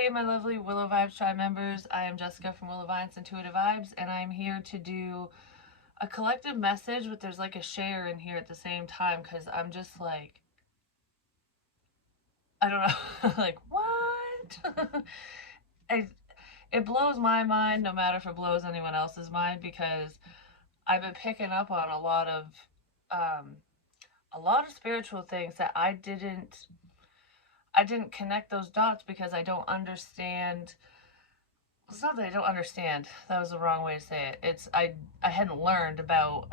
Hey, my lovely Willow Vibes Tribe members. I am Jessica from Willow Vibes Intuitive Vibes, and I'm here to do a collective message, but there's like a share in here at the same time because I'm just like, I don't know, like, what? I, it blows my mind, no matter if it blows anyone else's mind, because I've been picking up on um, a lot of spiritual things that I didn't connect those dots because I don't understand. It's not that I don't understand. That was the wrong way to say it. I hadn't learned about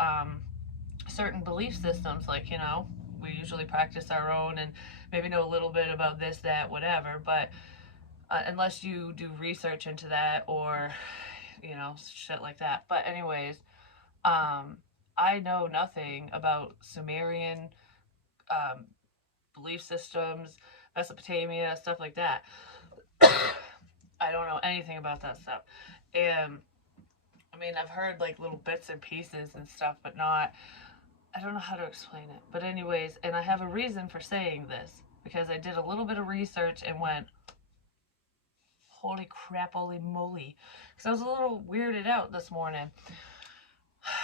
certain belief systems. Like, we usually practice our own and maybe know a little bit about this, that, whatever. But unless you do research into that or shit like that. But anyways, um, I know nothing about Sumerian um, belief systems, Mesopotamia, stuff like that. I don't know anything about that stuff. And I mean, I've heard like little bits and pieces and stuff, but not, I don't know how to explain it. But, anyways, and I have a reason for saying this because I did a little bit of research and went, holy crap, holy moly. Because I was a little weirded out this morning.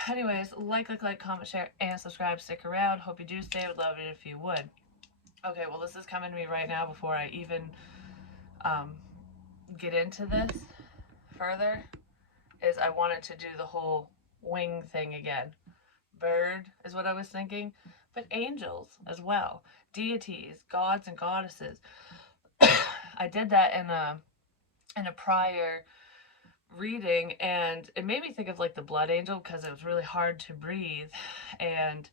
Anyways, like, comment, share, and subscribe. Stick around. Hope you do stay. Would love it if you would. Okay, well, this is coming to me right now before I even um, get into this further. Is I wanted to do the whole wing thing again. Bird is what I was thinking, but angels as well, deities, gods and goddesses. I did that in a prior reading, and it made me think of like the blood angel because it was really hard to breathe, and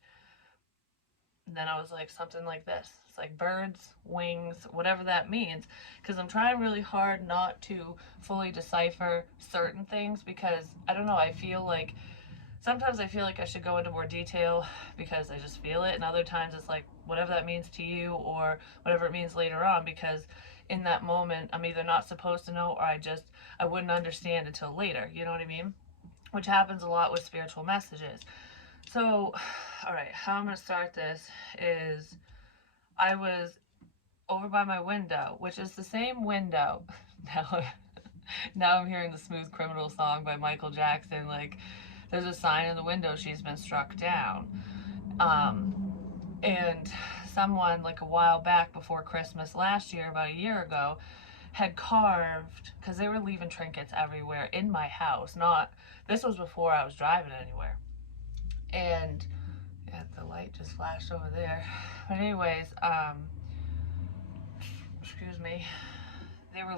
then I was like something like this. It's like birds, wings, whatever that means, because I'm trying really hard not to fully decipher certain things because I don't know. I feel like sometimes I feel like I should go into more detail because I just feel it, and other times it's like whatever that means to you or whatever it means later on because in that moment I'm either not supposed to know or I wouldn't understand until later. You know what I mean? Which happens a lot with spiritual messages. So, all right, how I'm gonna start this is I was over by my window, which is the same window. Now, now I'm hearing the Smooth Criminal song by Michael Jackson. Like, there's a sign in the window, she's been struck down. And someone, like a while back before Christmas last year, about a year ago, had carved, because they were leaving trinkets everywhere in my house. Not, this was before I was driving anywhere. And yeah, the light just flashed over there. But, anyways, excuse me, they were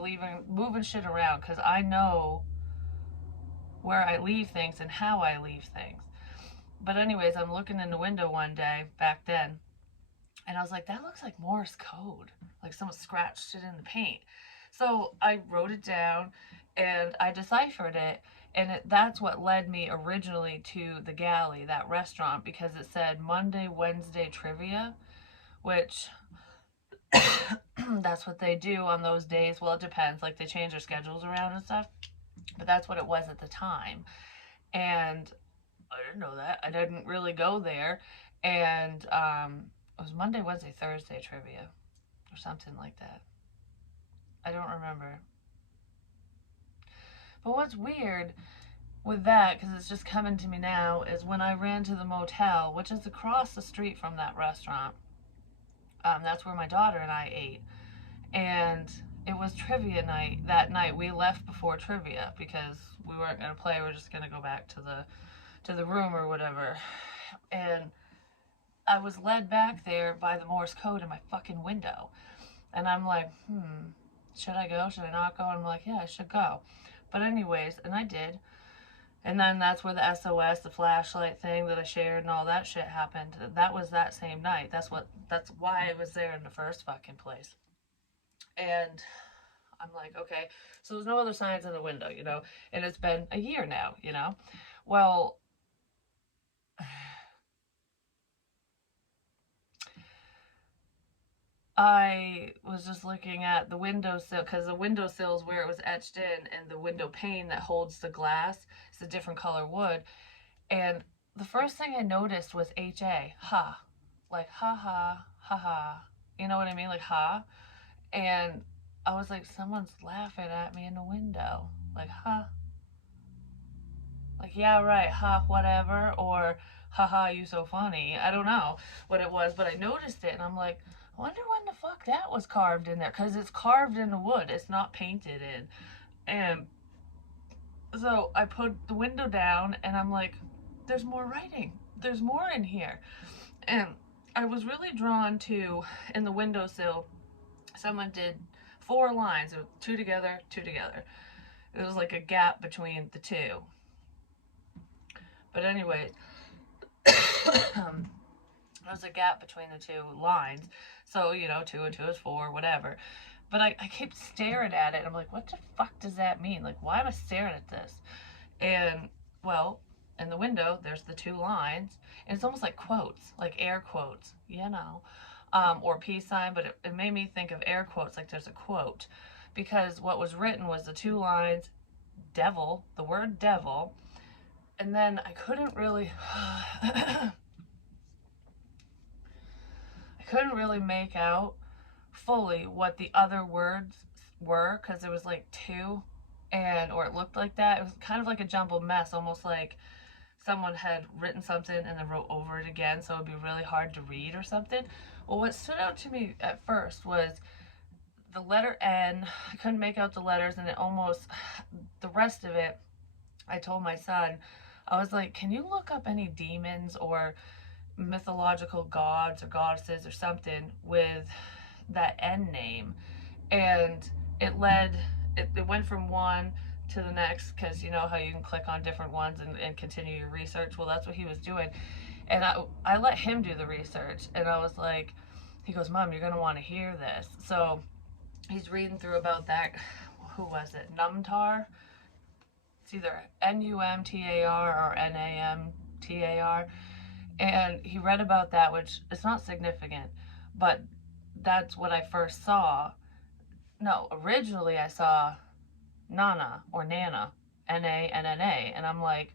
moving shit around because I know where I leave things and how I leave things. But anyways, I'm looking in the window one day back then, and I was like, that looks like Morse code. Like someone scratched it in the paint. So I wrote it down and I deciphered it. And that's what led me originally to the galley, that restaurant, because it said Monday, Wednesday trivia, which that's what they do on those days. Well, it depends. Like they change their schedules around and stuff. But that's what it was at the time. And I didn't know that. I didn't really go there. And it was Monday, Wednesday, Thursday trivia or something like that. I don't remember. But what's weird with that, because it's just coming to me now, is when I ran to the motel, which is across the street from that restaurant. That's where my daughter and I ate. And it was trivia night that night. We left before trivia because we weren't going to play. We were just going to go back to the room or whatever. And I was led back there by the Morse code in my fucking window. And I'm like, should I go? Should I not go? And I'm like, yeah, I should go. But anyways, and I did. And then that's where the SOS, the flashlight thing that I shared and all that shit happened. That was that same night. That's why I was there in the first fucking place. And I'm like, okay, so there's no other signs in the window, and it's been a year now, Well, I was just looking at the windowsill because the windowsill is where it was etched in, and the window pane that holds the glass is a different color wood. And the first thing I noticed was HA, ha, like ha ha, ha ha. You know what I mean? Like ha. And I was like, someone's laughing at me in the window. Like, huh? Like, yeah, right, huh, whatever. Or, haha, you so funny. I don't know what it was, but I noticed it and I'm like, I wonder when the fuck that was carved in there. Because it's carved in the wood, it's not painted in. And so I put the window down and I'm like, there's more writing. There's more in here. And I was really drawn to, in the windowsill, someone did 4 lines, two together, two together. It was like a gap between the two. But anyway, there was a gap between the 2 lines. So, 2 and 2 is 4, whatever. But I kept staring at it. I'm like, what the fuck does that mean? Like, why am I staring at this? And, well, in the window, there's the 2 lines. And it's almost like quotes, like air quotes, or peace sign. But it made me think of air quotes, like there's a quote. Because what was written was the 2 lines, devil, the word devil. And then I couldn't really make out fully what the other words were because there was like two, or it looked like that. It was kind of like a jumbled mess, almost like someone had written something and then wrote over it again, so it would be really hard to read or something. Well, what stood out to me at first was the letter N. I couldn't make out the letters, and it almost, the rest of it, I told my son, I was like, can you look up any demons or mythological gods or goddesses or something with that N name? And it went from one to the next, because you know how you can click on different ones and continue your research. Well, that's what he was doing. And I let him do the research, and I was like, he goes, Mom, you're going to want to hear this. So he's reading through about that. Who was it? Numtar? It's either Numtar or Namtar. And he read about that, which is not significant, but that's what I first saw. No, originally I saw Nana or Nana, Nanna, and I'm like,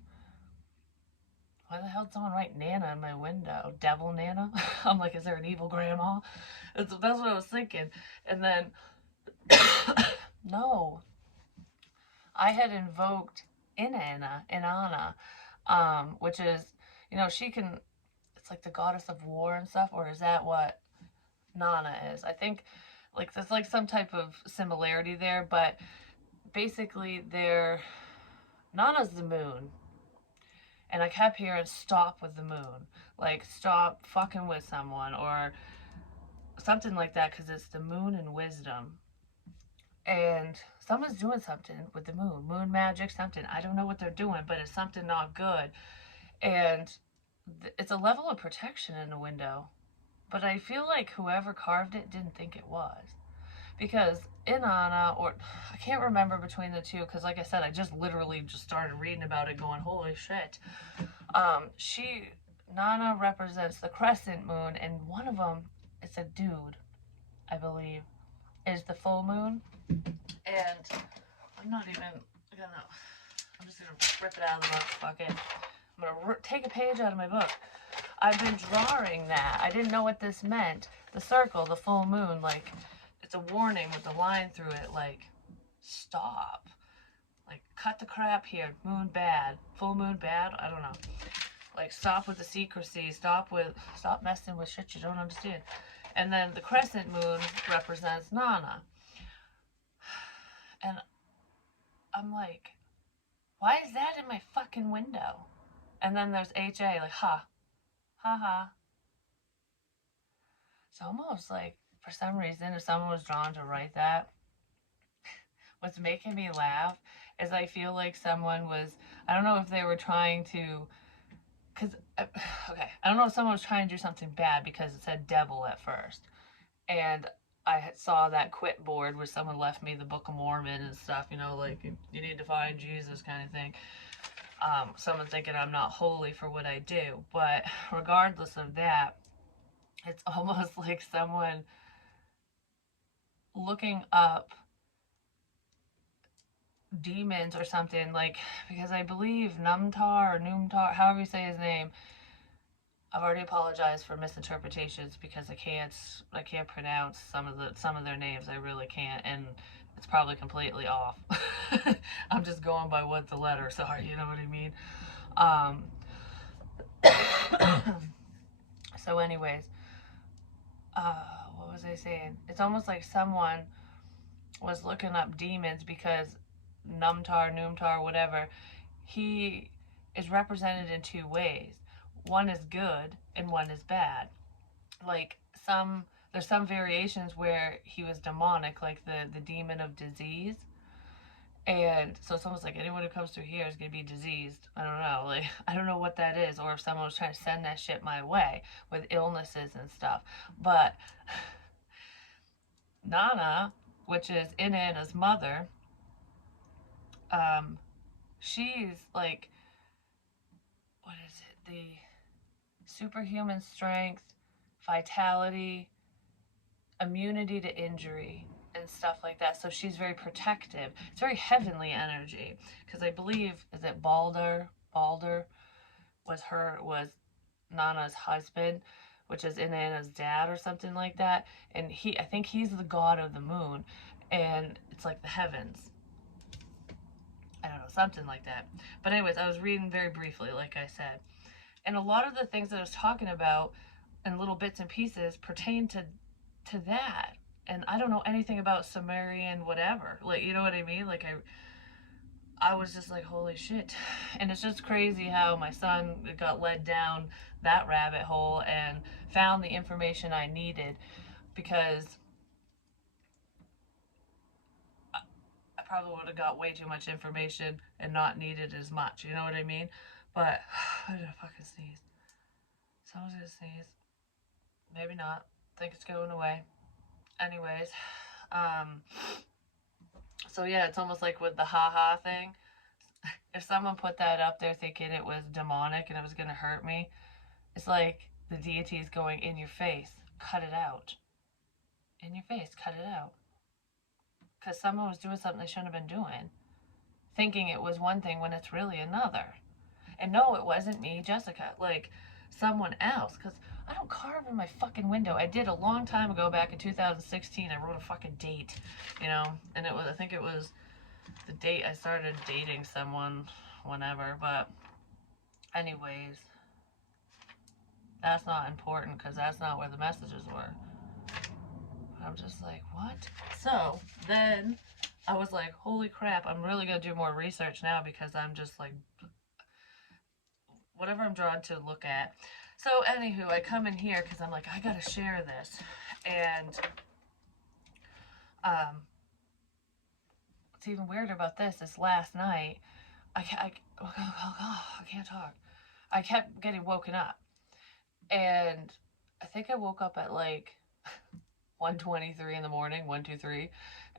why the hell did someone write Nana in my window? Devil Nana? I'm like, is there an evil grandma? That's what I was thinking. And then, no, I had invoked Inanna, which is, she can, it's like the goddess of war and stuff, or is that what Nana is? I think, like, there's like some type of similarity there, but basically, Nana's the moon. And I kept hearing stop with the moon. Like, stop fucking with someone, or something like that, because it's the moon and wisdom. And someone's doing something with the moon magic, something. I don't know what they're doing, but it's something not good. And it's a level of protection in the window. But I feel like whoever carved it didn't think it was. Because Inanna, or I can't remember between the two, because like I said, I just literally just started reading about it going, holy shit. Nana represents the crescent moon, and one of them, it's a dude, I believe, is the full moon. And I'm not even gonna, I'm just gonna rip it out of the book, fuck it. I'm gonna take a page out of my book. I've been drawing that. I didn't know what this meant. The circle, the full moon, like, it's a warning with the line through it, like, stop. Like, cut the crap here. Moon bad. Full moon bad? I don't know. Like, stop with the secrecy. Stop messing with shit you don't understand. And then the crescent moon represents Nana. And I'm like, why is that in my fucking window? And then there's HA, like, ha. Ha ha. It's almost like, for some reason, if someone was drawn to write that, what's making me laugh is I feel like someone was, I don't know if they were trying to, because, okay, I don't know if someone was trying to do something bad because it said devil at first. And I saw that quit board where someone left me the Book of Mormon and stuff, like, you need to find Jesus kind of thing. Someone thinking I'm not holy for what I do. But regardless of that, it's almost like someone looking up demons or something, like, because I believe Numtar or Numtar, however you say his name, I've already apologized for misinterpretations because I can't pronounce some of their names. I really can't. And It's probably completely off. I'm just going by what the letters are, you know what I mean? Um, so, anyways, what was I saying? It's almost like someone was looking up demons because Numtar, Noomtar, whatever, he is represented in two ways. One is good and one is bad. Like there's some variations where he was demonic, like the demon of disease. And so it's almost like anyone who comes through here is gonna be diseased. I don't know, like I don't know what that is, or if someone was trying to send that shit my way with illnesses and stuff. But Nana, which is Inanna's mother, um, she's like, what is it? The superhuman strength, vitality, immunity to injury, and stuff like that. So she's very protective. It's very heavenly energy. Because I believe, is it Balder? Balder was Nana's husband, which is Inanna's dad or something like that. And I think he's the god of the moon, and it's like the heavens. I don't know, something like that. But anyways, I was reading very briefly, like I said, and a lot of the things that I was talking about in little bits and pieces pertain to that. And I don't know anything about Sumerian whatever. Like, you know what I mean? Like I was just like, holy shit. And it's just crazy how my son got led down that rabbit hole and found the information I needed, because I probably would have got way too much information and not needed as much. You know what I mean? But I did a fucking sneeze. Someone's gonna sneeze. Maybe not. Think it's going away. Anyways, um, so yeah, it's almost like with the haha thing. If someone put that up there thinking it was demonic and it was gonna hurt me, it's like the deity is going, in your face, cut it out. In your face, cut it out. Because someone was doing something they shouldn't have been doing, thinking it was one thing when it's really another. And no, it wasn't me, Jessica. Like someone else. Because I don't carve in my fucking window. I did a long time ago, back in 2016. I wrote a fucking date, you know, and it was, I think it was the date I started dating someone, whenever. But anyways, that's not important because that's not where the messages were. I'm just like, what? So then I was like, holy crap, I'm really gonna do more research now, because I'm just like, whatever I'm drawn to look at. So anywho, I come in here because I'm like, I gotta share this. And um, what's even weirder about this is last night, I can't talk. I kept getting woken up, and I think I woke up at like 1:23 in the morning, 1:23,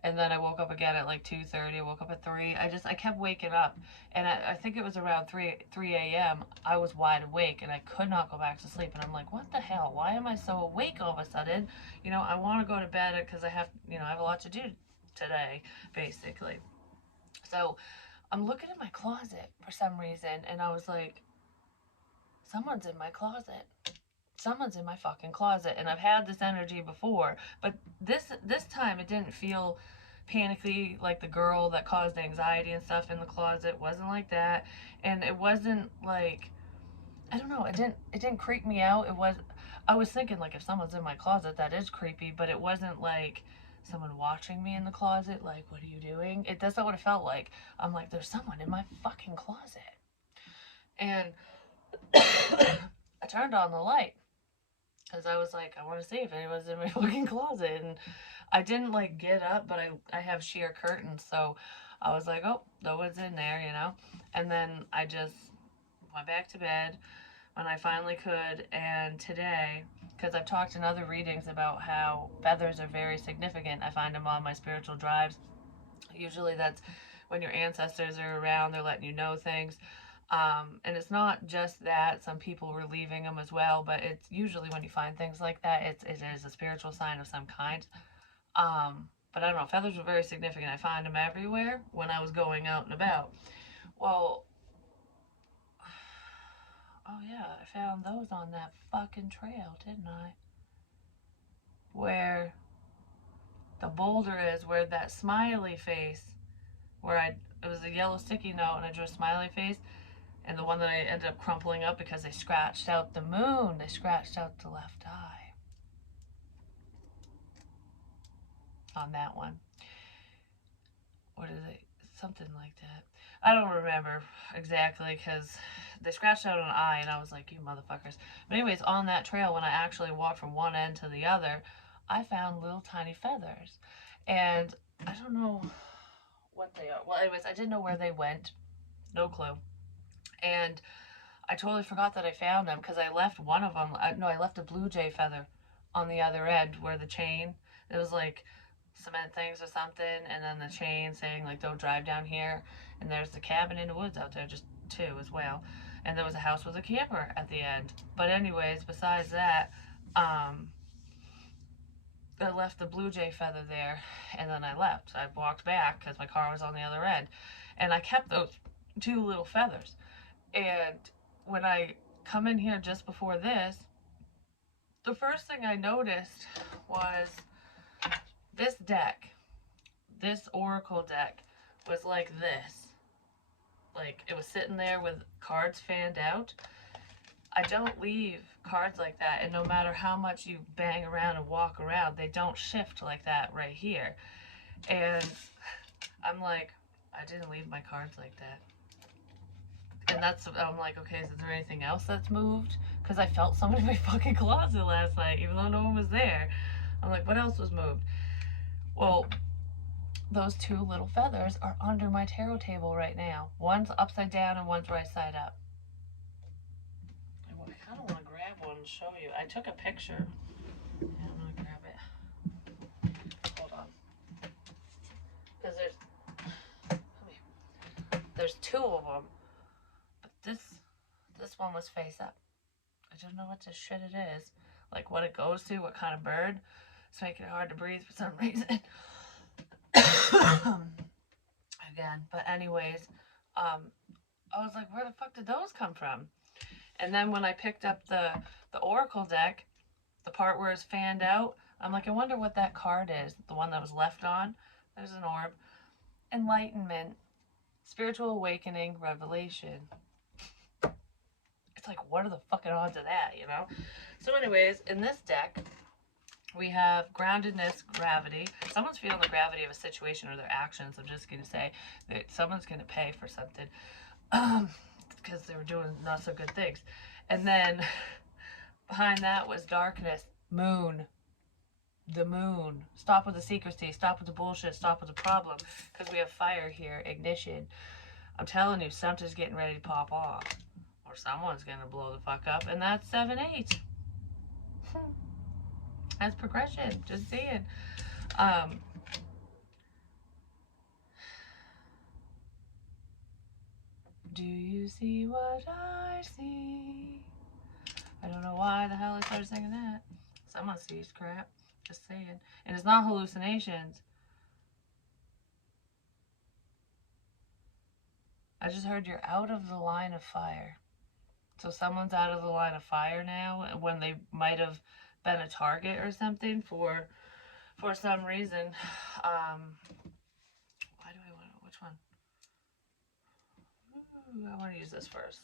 and then I woke up again at like 2:30. I woke up at 3. I kept waking up, and I think it was around 3 a.m. I was wide awake and I could not go back to sleep. And I'm like, what the hell? Why am I so awake all of a sudden? You know, I want to go to bed because I have a lot to do today, basically. So I'm looking in my closet for some reason, and I was like, someone's in my closet. Someone's in my fucking closet. And I've had this energy before, but this time it didn't feel panicky like the girl that caused anxiety and stuff in the closet. It wasn't like that. And it wasn't like, I don't know, it didn't creep me out. I was thinking, like, if someone's in my closet, that is creepy, but it wasn't like someone watching me in the closet, like, what are you doing? That's not what it felt like. I'm like, there's someone in my fucking closet. And I turned on the light because I was like, I want to see if anyone's in my fucking closet. And I didn't like get up, but I have sheer curtains, so I was like, oh, no one's in there, you know. And then I just went back to bed when I finally could. And today, because I've talked in other readings about how feathers are very significant, I find them on my spiritual drives. Usually that's when your ancestors are around, they're letting you know things. And it's not just that, some people were leaving them as well, but it's usually when you find things like that, it is a spiritual sign of some kind. But I don't know, feathers were very significant. I find them everywhere when I was going out and about. Well, oh yeah, I found those on that fucking trail, didn't I? Where The boulder is where that smiley face, it was a yellow sticky note and I drew a smiley face, and the one that I ended up crumpling up because they scratched out the moon. They scratched out the left eye on that one. What is it? Something like that. I don't remember exactly because they scratched out an eye and I was like, you motherfuckers. But anyways, on that trail, when I actually walked from one end to the other, I found little tiny feathers. And I don't know what they are. Well, anyways, I didn't know where they went. No clue. And I totally forgot that I found them because I left one of them. I left a blue jay feather on the other end where the chain, it was like cement things or something, and then the chain saying like don't drive down here, and there's the cabin in the woods out there, just two as well, and there was a house with a camper at the end. But anyways, besides that, I left the blue jay feather there, and then I left. I walked back because my car was on the other end, and I kept those two little feathers. And when I come in here just before this, the first thing I noticed was this deck, this oracle deck, was like this. Like it was sitting there with cards fanned out. I don't leave cards like that, and no matter how much you bang around and walk around, they don't shift like that right here. And I'm like, I didn't leave my cards like that. And I'm like, okay, is there anything else that's moved? Because I felt someone in my fucking closet last night, even though no one was there. I'm like, what else was moved? Well, those two little feathers are under my tarot table right now. One's upside down and one's right side up. I kind of want to grab one and show you. I took a picture. Yeah, I'm going to grab it. Hold on. Because there's two of them. But this one was face up. I don't know what this shit it is. Like what it goes to, what kind of bird. It's making it hard to breathe for some reason. Again, but anyways, I was like, where the fuck did those come from? And then when I picked up the oracle deck, the part where it's fanned out, I'm like, I wonder what that card is. The one that was left on. There's an orb. Enlightenment. Spiritual awakening. Revelation. It's like, what are the fucking odds of that, you know? So anyways, in this deck, we have groundedness, gravity. Someone's feeling the gravity of a situation or their actions. I'm just going to say that someone's going to pay for something because they were doing not so good things. And then behind that was darkness, moon, the moon. Stop with the secrecy, stop with the bullshit, stop with the problem, because we have fire here, ignition. I'm telling you, something's getting ready to pop off, or someone's going to blow the fuck up, and that's 7-8. That's progression, just saying. Do you see what I see? I don't know why the hell I started singing that. Someone sees crap. Just saying. And it's not hallucinations. I just heard you're out of the line of fire. So someone's out of the line of fire now when they might have been a target or something for some reason. Why do I want to, which one? Ooh, I want to use this first.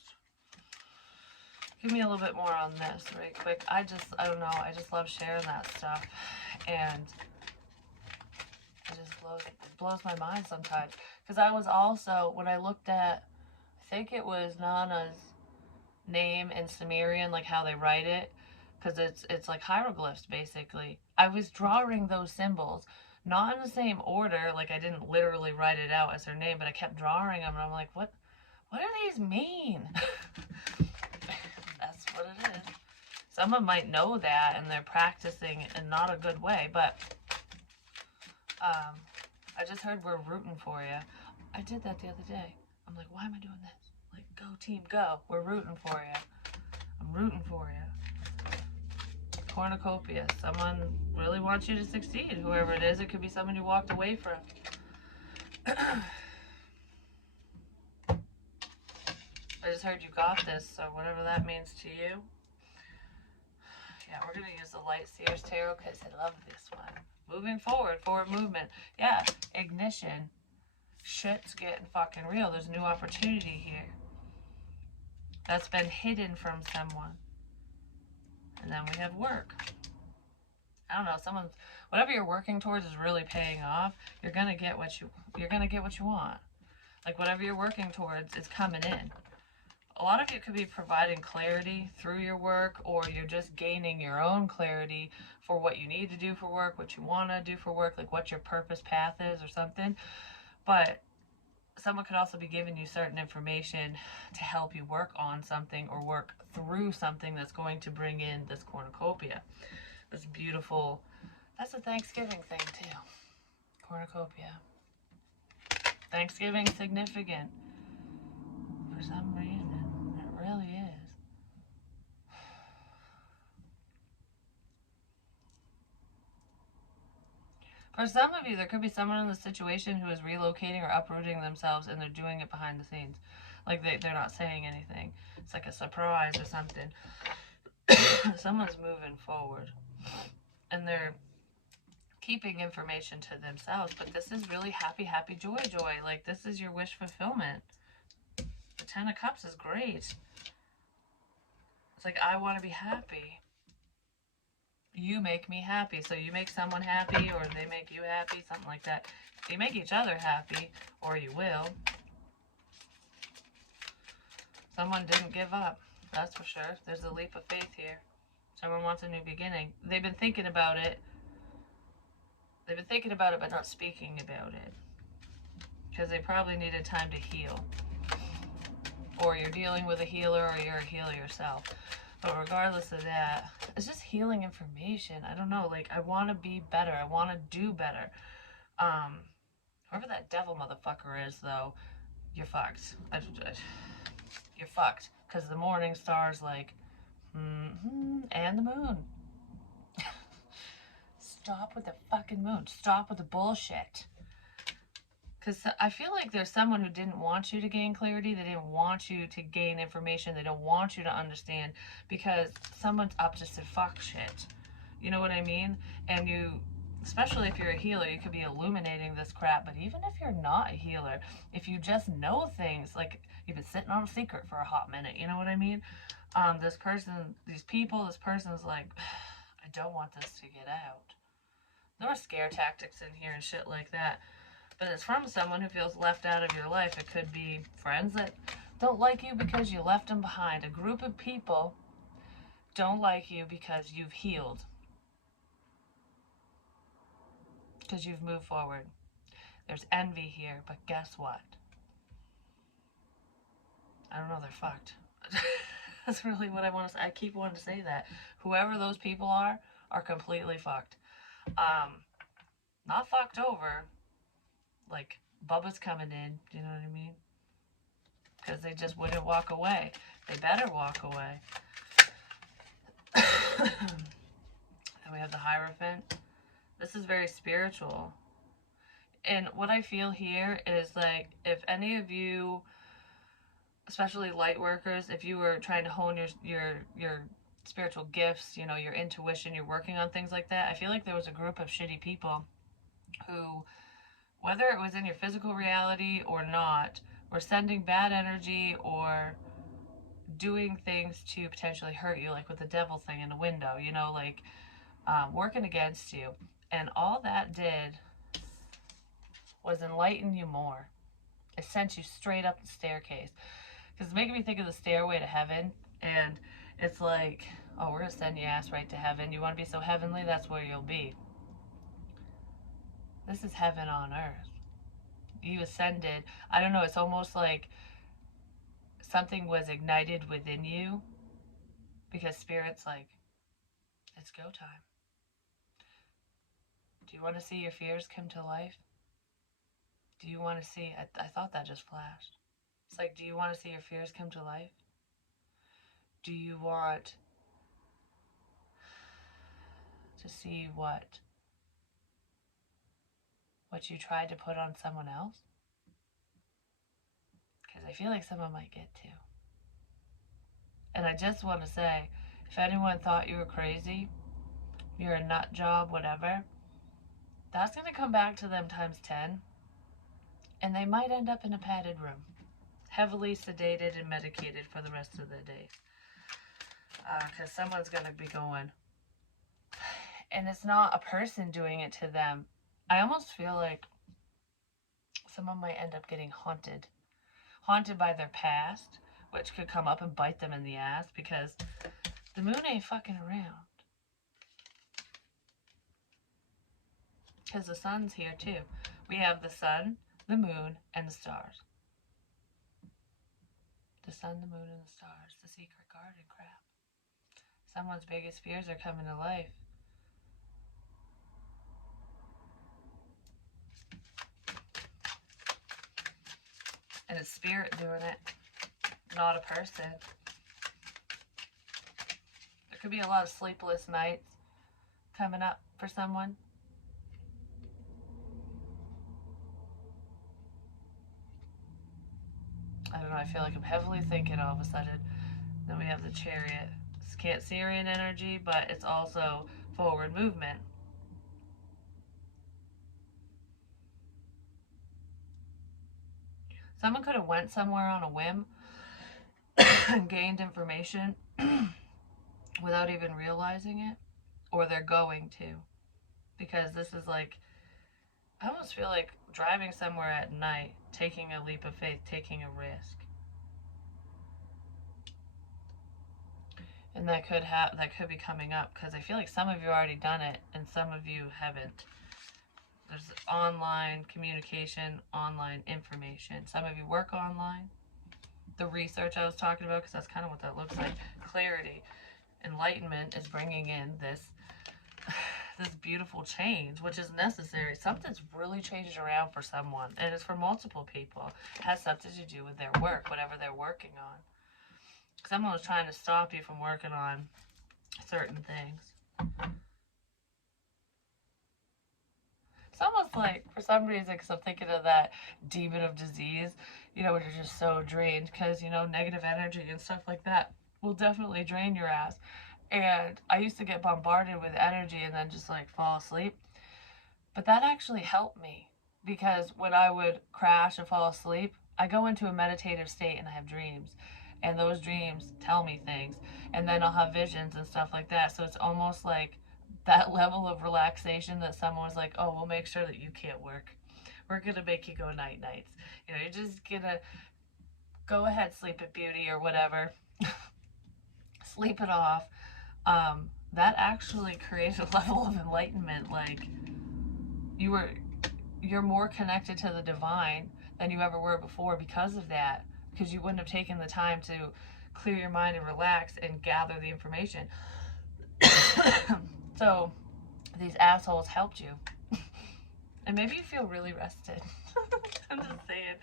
Give me a little bit more on this right quick. I don't know, I just love sharing that stuff, and it just blows my mind sometimes. Because I was also, when I looked at, I think it was Nana's name in Sumerian, like how they write it, because it's like hieroglyphs basically. I was drawing those symbols, not in the same order, like I didn't literally write it out as her name, but I kept drawing them, and I'm like, what do these mean? That's what it is. Someone might know that and they're practicing in not a good way, but I just heard we're rooting for you. I did that the other day. I'm like, why am I doing this? Like, go team, go. We're rooting for you. I'm rooting for you. Cornucopia. Someone really wants you to succeed. Whoever it is, it could be someone you walked away from. I just heard you got this, so whatever that means to you. Yeah, we're going to use the Light Seers Tarot because I love this one. Moving forward, forward movement. Yeah, ignition. Shit's getting fucking real. There's a new opportunity here that's been hidden from someone. And then we have work. I don't know, someone's whatever you're working towards is really paying off. You're gonna get what you want. Like whatever you're working towards is coming in. A lot of you could be providing clarity through your work, or you're just gaining your own clarity for what you need to do for work, what you want to do for work, like what your purpose path is or something. But someone could also be giving you certain information to help you work on something or work through something that's going to bring in this cornucopia. This beautiful, that's a Thanksgiving thing too. Cornucopia. Thanksgiving significant for some reason. It really is. For some of you, there could be someone in the situation who is relocating or uprooting themselves, and they're doing it behind the scenes. Like they're not saying anything. It's like a surprise or something. Someone's moving forward. And they're keeping information to themselves. But this is really happy, happy, joy, joy. Like this is your wish fulfillment. The Ten of Cups is great. It's like, I want to be happy. You make me happy. So you make someone happy, or they make you happy, something like that. You make each other happy, or you will. Someone didn't give up, that's for sure. There's a leap of faith here. Someone wants a new beginning. They've been thinking about it. But not speaking about it. Because they probably needed time to heal. Or you're dealing with a healer, or you're a healer yourself. But regardless of that, it's just healing information. I don't know, like, I want to be better. I want to do better. Whoever that devil motherfucker is, though, you're fucked. You're fucked. Because the morning star's like, and the moon. Stop with the fucking moon. Stop with the bullshit. Because I feel like there's someone who didn't want you to gain clarity. They didn't want you to gain information. They don't want you to understand, because someone's up to some fuck shit. You know what I mean? And you, especially if you're a healer, you could be illuminating this crap. But even if you're not a healer, if you just know things, like you've been sitting on a secret for a hot minute, you know what I mean? This person, these people, this person's like, I don't want this to get out. There are scare tactics in here and shit like that. But it's from someone who feels left out of your life. It could be friends that don't like you because you left them behind. A group of people don't like you because you've healed. Because you've moved forward. There's envy here, but guess what? I don't know, they're fucked. That's really what I want to say. I keep wanting to say that. Whoever those people are completely fucked. Not fucked over. Like, Bubba's coming in, you know what I mean? Because they just wouldn't walk away. They better walk away. And we have the Hierophant. This is very spiritual. And what I feel here is, like, if any of you, especially light workers, if you were trying to hone your spiritual gifts, you know, your intuition, you're working on things like that, I feel like there was a group of shitty people who, whether it was in your physical reality or not, were sending bad energy or doing things to potentially hurt you, like with the devil thing in the window, you know, like working against you. And all that did was enlighten you more. It sent you straight up the staircase. Because it's making me think of the stairway to heaven. And it's like, oh, we're going to send your ass right to heaven. You want to be so heavenly? That's where you'll be. This is heaven on earth. You ascended. I don't know, it's almost like something was ignited within you, because Spirit's like, it's go time. Do you want to see your fears come to life? Do you want to see, I thought that just flashed. It's like, do you want to see your fears come to life? Do you want to see what you tried to put on someone else? Because I feel like someone might get to. And I just want to say, if anyone thought you were crazy, you're a nut job, whatever, that's going to come back to them times 10. And they might end up in a padded room, heavily sedated and medicated for the rest of the day. Because someone's going to be going. And it's not a person doing it to them. I almost feel like someone might end up getting haunted. Haunted by their past, which could come up and bite them in the ass because the moon ain't fucking around. Because the sun's here too. We have the sun, the moon, and the stars. The sun, the moon, and the stars. The secret garden crap. Someone's biggest fears are coming to life. And it's spirit doing it, not a person. There could be a lot of sleepless nights coming up for someone. I don't know, I feel like I'm heavily thinking all of a sudden. Then we have the Chariot. It's Cancerian energy, but it's also forward movement. Someone could have went somewhere on a whim and gained information without even realizing it, or they're going to, because this is like, I almost feel like driving somewhere at night, taking a leap of faith, taking a risk. And that could be coming up, because I feel like some of you already done it and some of you haven't. There's online communication, online information. Some of you work online. The research I was talking about, because that's kind of what that looks like. Clarity, enlightenment is bringing in this beautiful change, which is necessary. Something's really changed around for someone, and it's for multiple people. It has something to do with their work, whatever they're working on. Someone was trying to stop you from working on certain things. It's almost like, for some reason, because I'm thinking of that demon of disease, when you're just so drained, because, negative energy and stuff like that will definitely drain your ass. And I used to get bombarded with energy and then just like fall asleep. But that actually helped me, because when I would crash and fall asleep, I go into a meditative state and I have dreams. And those dreams tell me things. And then I'll have visions and stuff like that. So it's almost like that level of relaxation that someone was like, oh, we'll make sure that you can't work. We're going to make you go night nights. You're just going to go ahead, sleep at beauty or whatever. Sleep it off. That actually created a level of enlightenment. Like, you're more connected to the divine than you ever were before because of that. Because you wouldn't have taken the time to clear your mind and relax and gather the information. So these assholes helped you. And maybe you feel really rested. I'm just saying,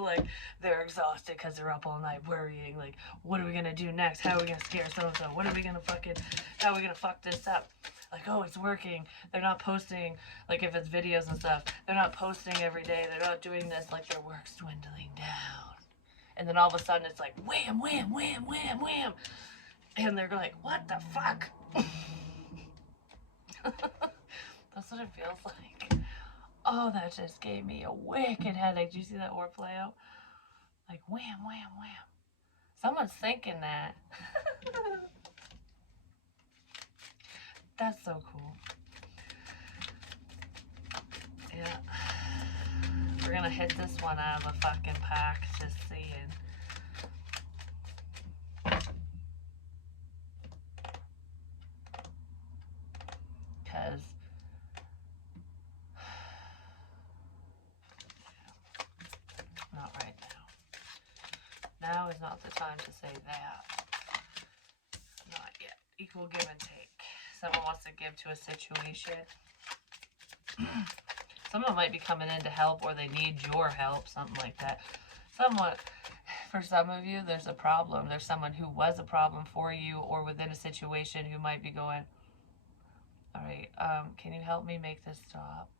like, they're exhausted because they're up all night worrying, like, what are we going to do next? How are we going to scare so-and-so? How are we going to fuck this up? Like, oh, it's working. They're not posting, like, if it's videos and stuff, they're not posting every day. They're not doing this, like, their work's dwindling down. And then all of a sudden it's like, wham, wham, wham, wham, wham. And they're like, what the fuck? That's what it feels like. Oh, that just gave me a wicked headache. Do you see that orb play out? Like, wham, wham, wham. Someone's thinking that. That's so cool. Yeah. We're gonna hit this one out of a fucking pack, just seeing. Because not right now. Now is not the time to say that. Not yet. Equal give and take. Someone wants to give to a situation. Someone might be coming in to help, or they need your help, something like that. For some of you, there's a problem. There's someone who was a problem for you or within a situation who might be going, all right, can you help me make this stop?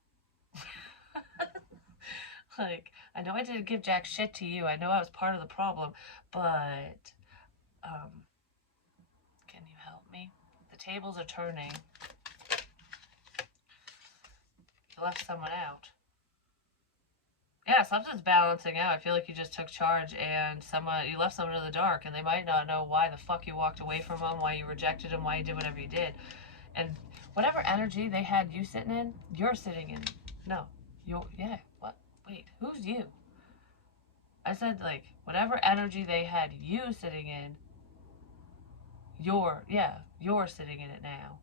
Like, I know I didn't give jack shit to you. I know I was part of the problem, but can you help me? The tables are turning. You left someone out. Yeah, something's balancing out. I feel like you just took charge and you left someone in the dark, and they might not know why the fuck you walked away from them, why you rejected them, why you did whatever you did. And whatever energy they had you sitting in, you're sitting in. No. Yeah, what? Wait, who's you? I said, like, whatever energy they had you sitting in, you're sitting in it now.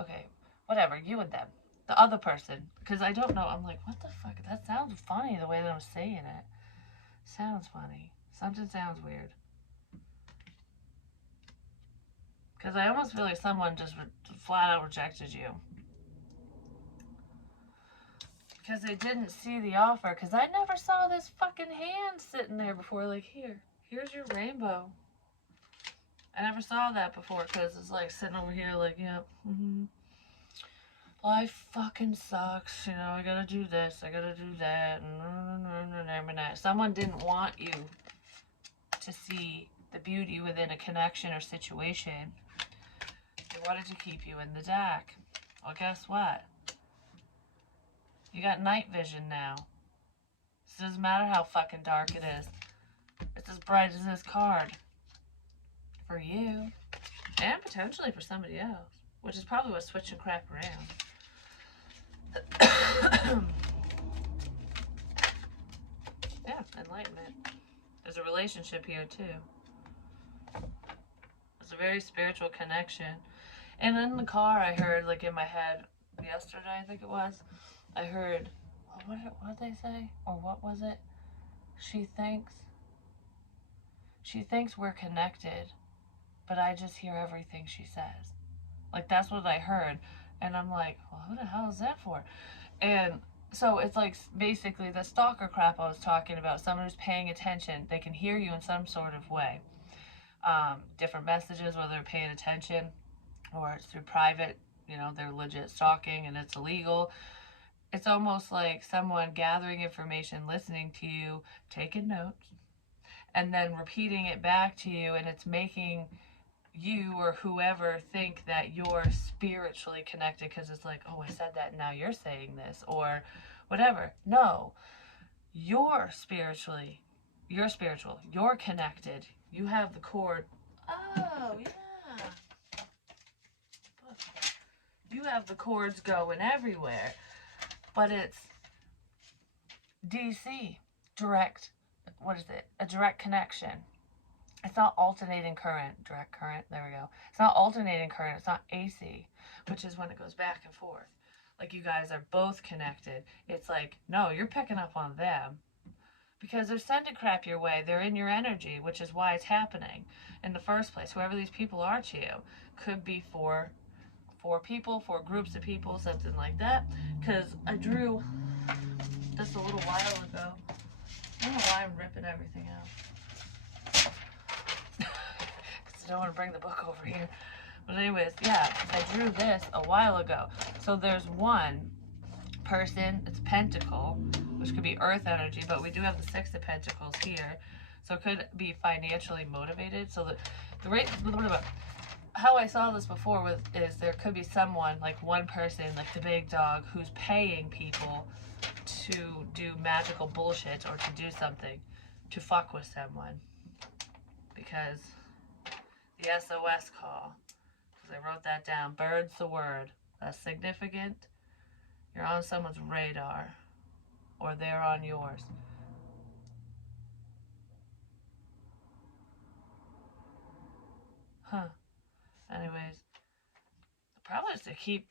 Okay, whatever, you and them. The other person. Because I don't know. I'm like, what the fuck? That sounds funny the way that I'm saying it. Sounds funny. Something sounds weird. Because I almost feel like someone just flat out rejected you. Because they didn't see the offer. Because I never saw this fucking hand sitting there before. Like, here's your rainbow. I never saw that before because it's like sitting over here, like, yeah, life fucking sucks. You know, I gotta do this, I gotta do that. Someone didn't want you to see the beauty within a connection or situation. They wanted to keep you in the dark. Well, guess what? You got night vision now. It doesn't matter how fucking dark it is. It's as bright as this card. For you. And potentially for somebody else. Which is probably what's switching crap around. Yeah, enlightenment. There's a relationship here too. It's a very spiritual connection. And in the car, I heard, like in my head, yesterday I think it was, I heard, what did they say? Or what was it? She thinks we're connected, but I just hear everything she says. Like, that's what I heard. And I'm like, well, who the hell is that for? And so it's like basically the stalker crap I was talking about. Someone who's paying attention, they can hear you in some sort of way. Different messages, whether they're paying attention or it's through private, they're legit stalking and it's illegal. It's almost like someone gathering information, listening to you, taking notes, and then repeating it back to you, and it's making you or whoever think that you're spiritually connected because it's like, oh, I said that and now you're saying this or whatever. No, you're spiritual, you're connected, you have the cord. Oh, yeah. You have the cords going everywhere, but it's DC, direct, what is it? A direct connection. It's not alternating current, direct current, there we go. It's not alternating current, it's not AC, which is when it goes back and forth. Like you guys are both connected. It's like, no, you're picking up on them because they're sending crap your way. They're in your energy, which is why it's happening in the first place. Whoever these people are to you could be for people, for groups of people, something like that. Because I drew this a little while ago. I don't know why I'm ripping everything out. I don't want to bring the book over here. But anyways, yeah, I drew this a while ago. So there's one person, it's Pentacle, which could be Earth energy, but we do have the Six of Pentacles here. So it could be financially motivated. So the rate, how I saw this before is there could be someone, like one person, like the big dog, who's paying people to do magical bullshit or to do something, to fuck with someone. Because the SOS call, because I wrote that down. Bird's the word. That's significant. You're on someone's radar, or they're on yours. Huh. Anyways, the problem is to keep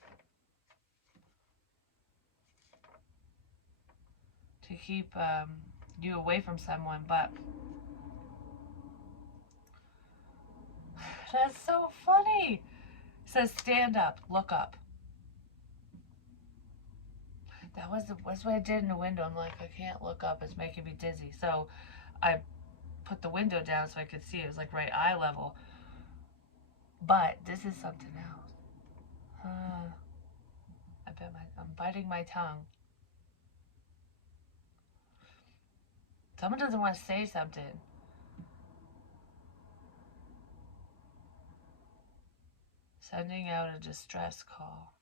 you away from someone, but that's so funny. It says stand up, look up. That's what I did in the window. I'm like, I can't look up, it's making me dizzy. So I put the window down so I could see. It was like right eye level. But this is something else. I'm biting my tongue. Someone doesn't want to say something. Sending out a distress call.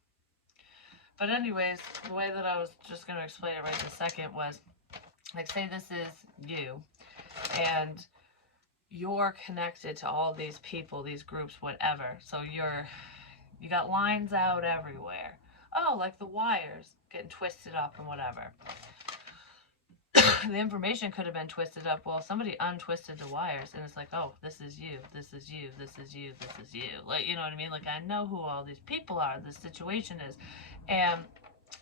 But anyways, the way that I was just going to explain it right this second was, like, say this is you, and you're connected to all these people, these groups, whatever. So you got lines out everywhere. Oh, like the wires getting twisted up and whatever. The information could have been twisted up. Well, somebody untwisted the wires, and it's like, oh, this is you, this is you, this is you, this is you. Like, you know what I mean? Like, I know who all these people are, this situation is. And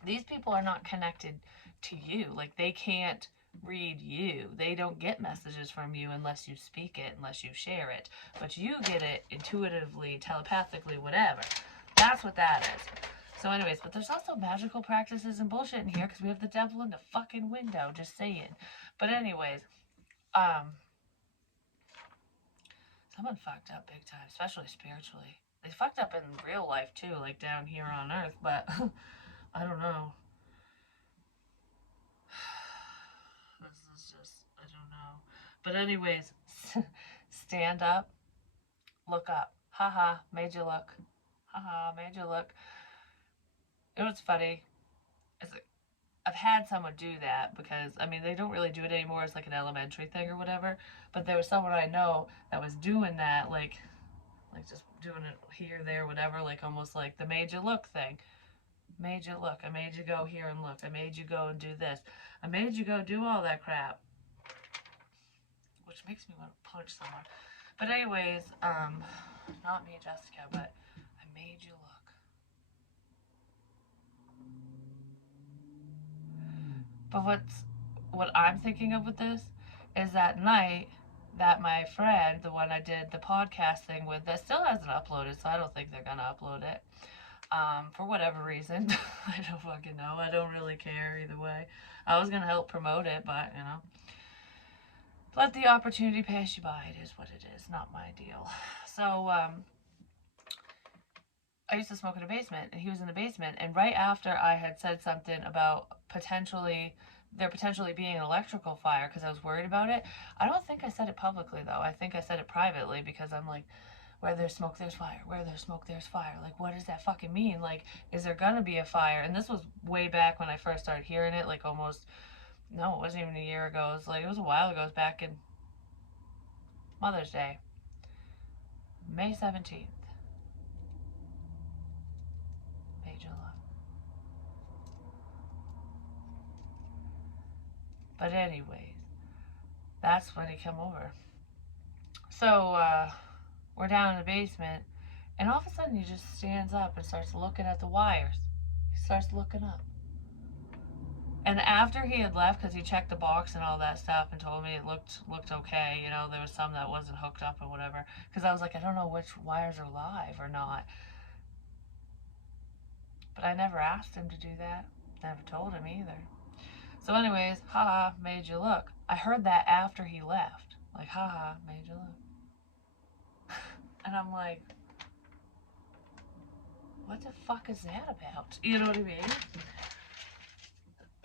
these people are not connected to you. Like, they can't read you. They don't get messages from you unless you speak it, unless you share it. But you get it intuitively, telepathically, whatever. That's what that is. So anyways, but there's also magical practices and bullshit in here because we have the devil in the fucking window, just saying. But anyways, someone fucked up big time, especially spiritually. They fucked up in real life too, like down here on earth, but I don't know. This is just, I don't know. But anyways, stand up, look up. Haha, made you look. Haha, made you look. You know what's funny? Is I've had someone do that because, I mean, they don't really do it anymore. It's like an elementary thing or whatever. But there was someone I know that was doing that, like just doing it here, there, whatever, like almost like the made you look thing. Made you look. I made you go here and look. I made you go and do this. I made you go do all that crap. Which makes me want to punch someone. But anyways, not me, Jessica, but I made you look. But what I'm thinking of with this is that night that my friend, the one I did the podcast thing with, that still hasn't uploaded, so I don't think they're gonna upload it. For whatever reason. I don't fucking know. I don't really care either way. I was gonna help promote it, but you know. Let the opportunity pass you by. It is what it is. Not my deal. So, I used to smoke in a basement, and he was in the basement. And right after I had said something about there potentially being an electrical fire because I was worried about it, I don't think I said it publicly though. I think I said it privately because I'm like, where there's smoke, there's fire. Where there's smoke, there's fire. Like, what does that fucking mean? Like, is there gonna be a fire? And this was way back when I first started hearing it, like almost, no, it wasn't even a year ago. It was a while ago. It was back in Mother's Day, May 17th. Major love. But anyways, that's when he came over. So, we're down in the basement, and all of a sudden he just stands up and starts looking at the wires. He starts looking up. And after he had left, because he checked the box and all that stuff and told me it looked okay, you know, there was some that wasn't hooked up or whatever. Because I was like, I don't know which wires are live or not. But I never asked him to do that. Never told him either. So anyways, haha, made you look. I heard that after he left. Like, haha, made you look. And I'm like, what the fuck is that about? You know what I mean?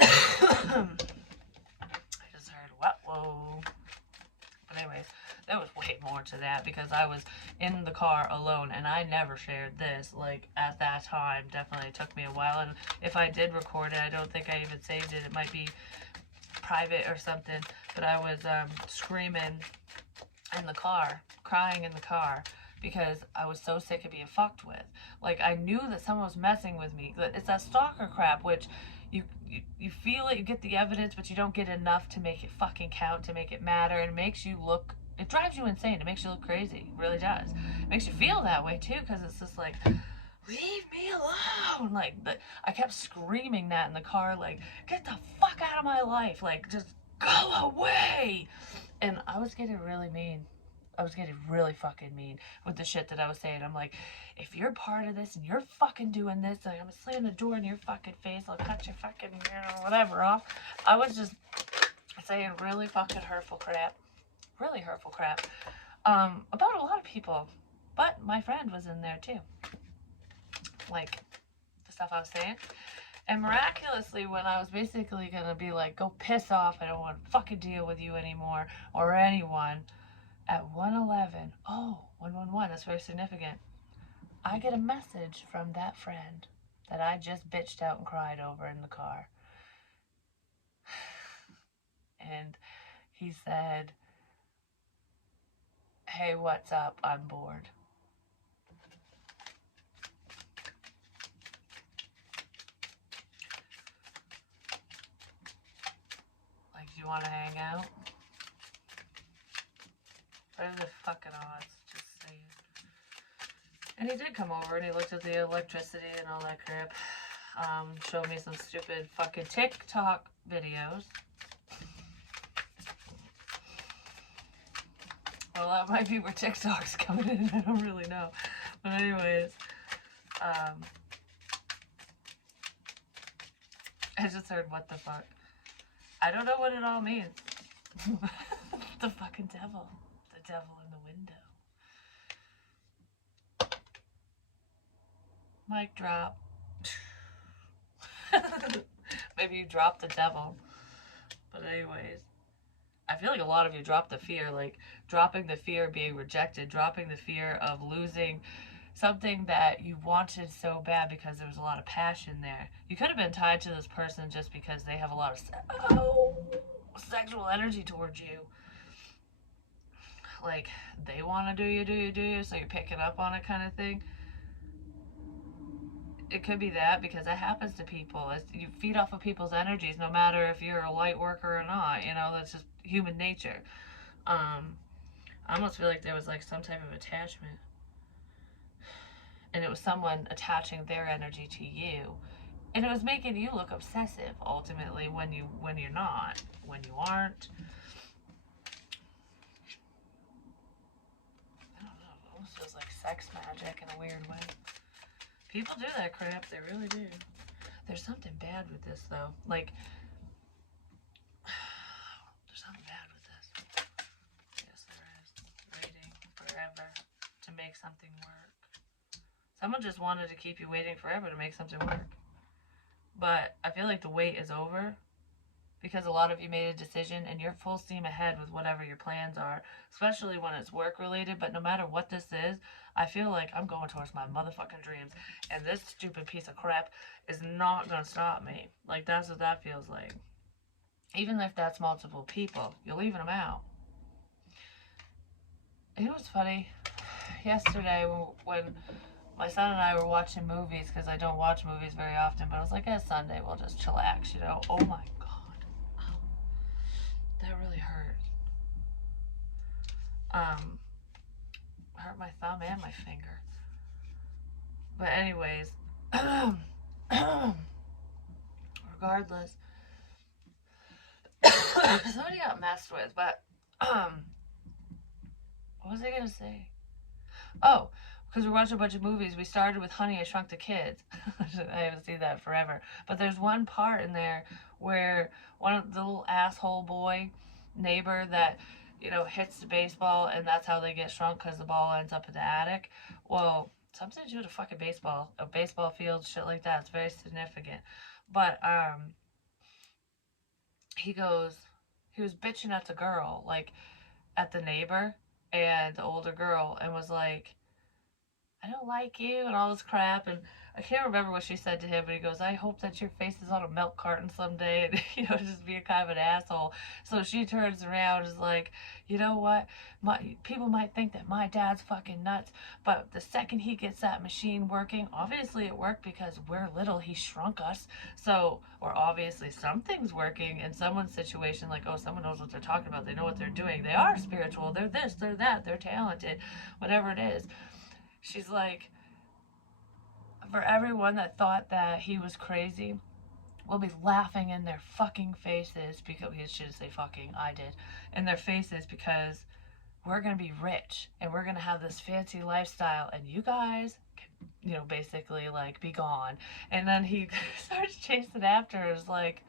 I just heard, what? Whoa. But anyways, there was way more to that because I was in the car alone and I never shared this. Like, at that time, definitely took me a while. And if I did record it, I don't think I even saved it. It might be private or something. But I was screaming in the car, crying in the car, because I was so sick of being fucked with. Like, I knew that someone was messing with me. It's that stalker crap, which you feel it, you get the evidence, but you don't get enough to make it fucking count, to make it matter, and it makes you look, it drives you insane. It makes you look crazy. It really does. It makes you feel that way too, because it's just like, leave me alone. Like, I kept screaming that in the car, like, get the fuck out of my life. Like, just go away. And I was getting really mean. I was getting really fucking mean with the shit that I was saying. I'm like, if you're part of this and you're fucking doing this, like, I'm gonna slam the door in your fucking face. I'll cut your fucking, whatever off. I was just saying really fucking hurtful crap. Really hurtful crap. About a lot of people. But my friend was in there too. Like, the stuff I was saying. And miraculously, when I was basically gonna be like, go piss off, I don't want to fucking deal with you anymore, or anyone, at 111, oh, 111, that's very significant. I get a message from that friend that I just bitched out and cried over in the car. And he said, "Hey, what's up? I'm bored." Like, do you want to hang out? What are the fucking odds? Just saying. And he did come over and he looked at the electricity and all that crap. Showed me some stupid fucking TikTok videos. Well, that might be where TikTok's coming in. I don't really know. But anyways, I just heard what the fuck. I don't know what it all means. The fucking devil. The devil in the window. Mic drop. Maybe you dropped the devil. But anyways, I feel like a lot of you dropped the fear, like dropping the fear of being rejected, dropping the fear of losing something that you wanted so bad because there was a lot of passion there. You could have been tied to this person just because they have a lot of sexual energy towards you. Like, they want to do you, so you're picking up on it kind of thing. It could be that, because that happens to people. You feed off of people's energies, no matter if you're a light worker or not. You know, that's just human nature. I almost feel like there was like some type of attachment, and it was someone attaching their energy to you, and it was making you look obsessive ultimately when you're not, when you aren't. I don't know. It almost feels like sex magic in a weird way. People do that crap. They really do. There's something bad with this, though. Like, there's something bad with this. Yes, there is. Waiting forever to make something work. Someone just wanted to keep you waiting forever to make something work. But I feel like the wait is over, because a lot of you made a decision and you're full steam ahead with whatever your plans are, especially when it's work related. But no matter what this is, I feel like I'm going towards my motherfucking dreams, and this stupid piece of crap is not gonna stop me. Like, that's what that feels like. Even if that's multiple people, you're leaving them out. You know what's funny? Yesterday, when my son and I were watching movies, because I don't watch movies very often, but I was like, it's Sunday, we'll just chillax, you know? Oh my god. Oh, that really hurt. Hurt my thumb and my finger. But anyways, regardless, somebody got messed with. But what was I gonna say? Oh, because we're watching a bunch of movies. We started with Honey, I Shrunk the Kids. I haven't seen that forever. But there's one part in there where one of the little asshole boy neighbor that, you know, hits the baseball, and that's how they get shrunk, because the ball ends up in the attic. Well, something to do with a baseball field, shit like that. It's very significant. But he was bitching at the girl, like at the neighbor and the older girl, and was like, I don't like you and all this crap. And I can't remember what she said to him, but he goes, I hope that your face is on a milk carton someday, and, you know, just being kind of an asshole. So she turns around and is like, you know what? People might think that my dad's fucking nuts, but the second he gets that machine working, obviously it worked because we're little, he shrunk us. So, or obviously something's working in someone's situation, like, oh, someone knows what they're talking about, they know what they're doing, they are spiritual, they're this, they're that, they're talented, whatever it is. She's like, for everyone that thought that he was crazy, we'll be laughing in their fucking faces, because he shouldn't say fucking, I did, in their faces, because we're gonna be rich and we're gonna have this fancy lifestyle, and you guys can, you know, basically like be gone. And then he starts chasing after her. Is like,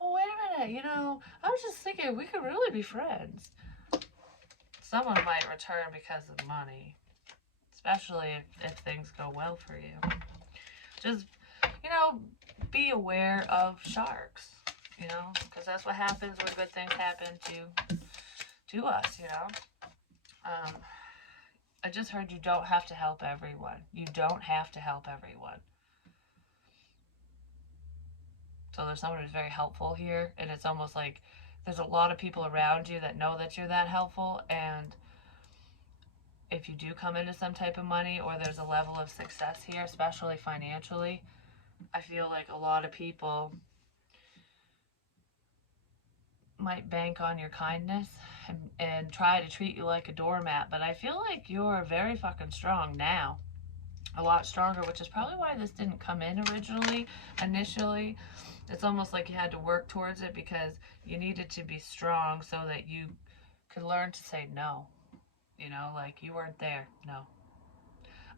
oh, wait a minute, you know, I was just thinking we could really be friends. Someone might return because of money, especially if things go well for you. Just, you know, be aware of sharks, you know, because that's what happens when good things happen to us, you know. I just heard you don't have to help everyone. You don't have to help everyone. So there's someone who's very helpful here, and it's almost like there's a lot of people around you that know that you're that helpful, and if you do come into some type of money or there's a level of success here, especially financially, I feel like a lot of people might bank on your kindness and try to treat you like a doormat, but I feel like you're very fucking strong now. A lot stronger, which is probably why this didn't come in initially. It's almost like you had to work towards it because you needed to be strong so that you could learn to say no. You know, like you weren't there. No,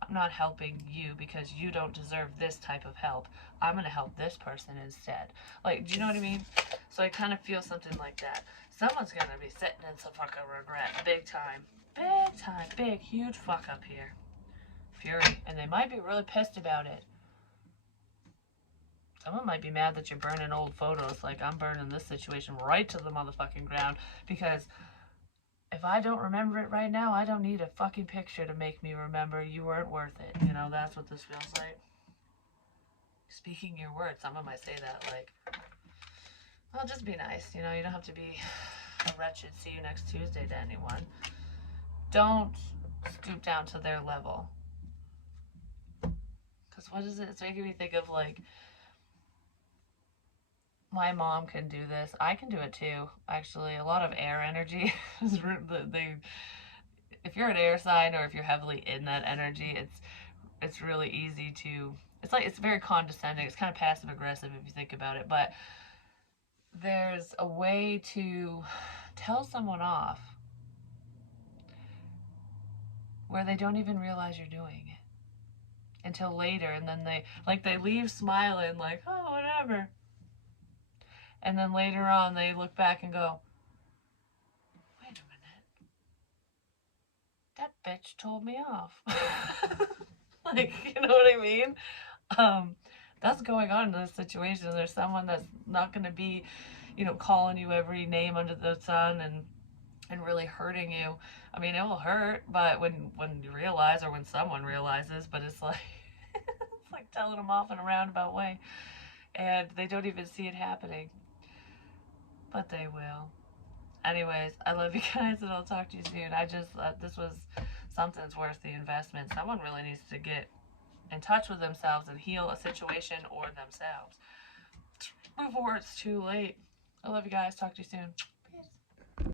I'm not helping you because you don't deserve this type of help. I'm going to help this person instead. Like, do you know what I mean? So I kind of feel something like that. Someone's going to be sitting in some fucking regret. Big time. Big time. Big, huge fuck up here. Fury. And they might be really pissed about it. Someone might be mad that you're burning old photos. Like, I'm burning this situation right to the motherfucking ground because if I don't remember it right now, I don't need a fucking picture to make me remember you weren't worth it. You know, that's what this feels like. Speaking your words, someone might say that, like, well, just be nice. You know, you don't have to be a wretched see you next Tuesday to anyone. Don't stoop down to their level. Because what is it? It's making me think of, like, my mom can do this. I can do it too, actually. A lot of air energy. If you're an air sign or if you're heavily in that energy, it's really easy to, it's like, it's very condescending. It's kind of passive aggressive if you think about it, but there's a way to tell someone off where they don't even realize you're doing it until later, and then they leave smiling like, oh, whatever, and then later on they look back and go, wait a minute, that bitch told me off. Like, you know what I mean? um, that's going on in this situation. There's someone that's not going to be, you know, calling you every name under the sun and really hurting you. I mean, it will hurt, but when you realize, or when someone realizes, but it's like it's like telling them off in a roundabout way, and they don't even see it happening, but they will. Anyways, I love you guys, and I'll talk to you soon. I just this was something's worth the investment. Someone really needs to get in touch with themselves and heal a situation or themselves before it's too late. I love you guys. Talk to you soon.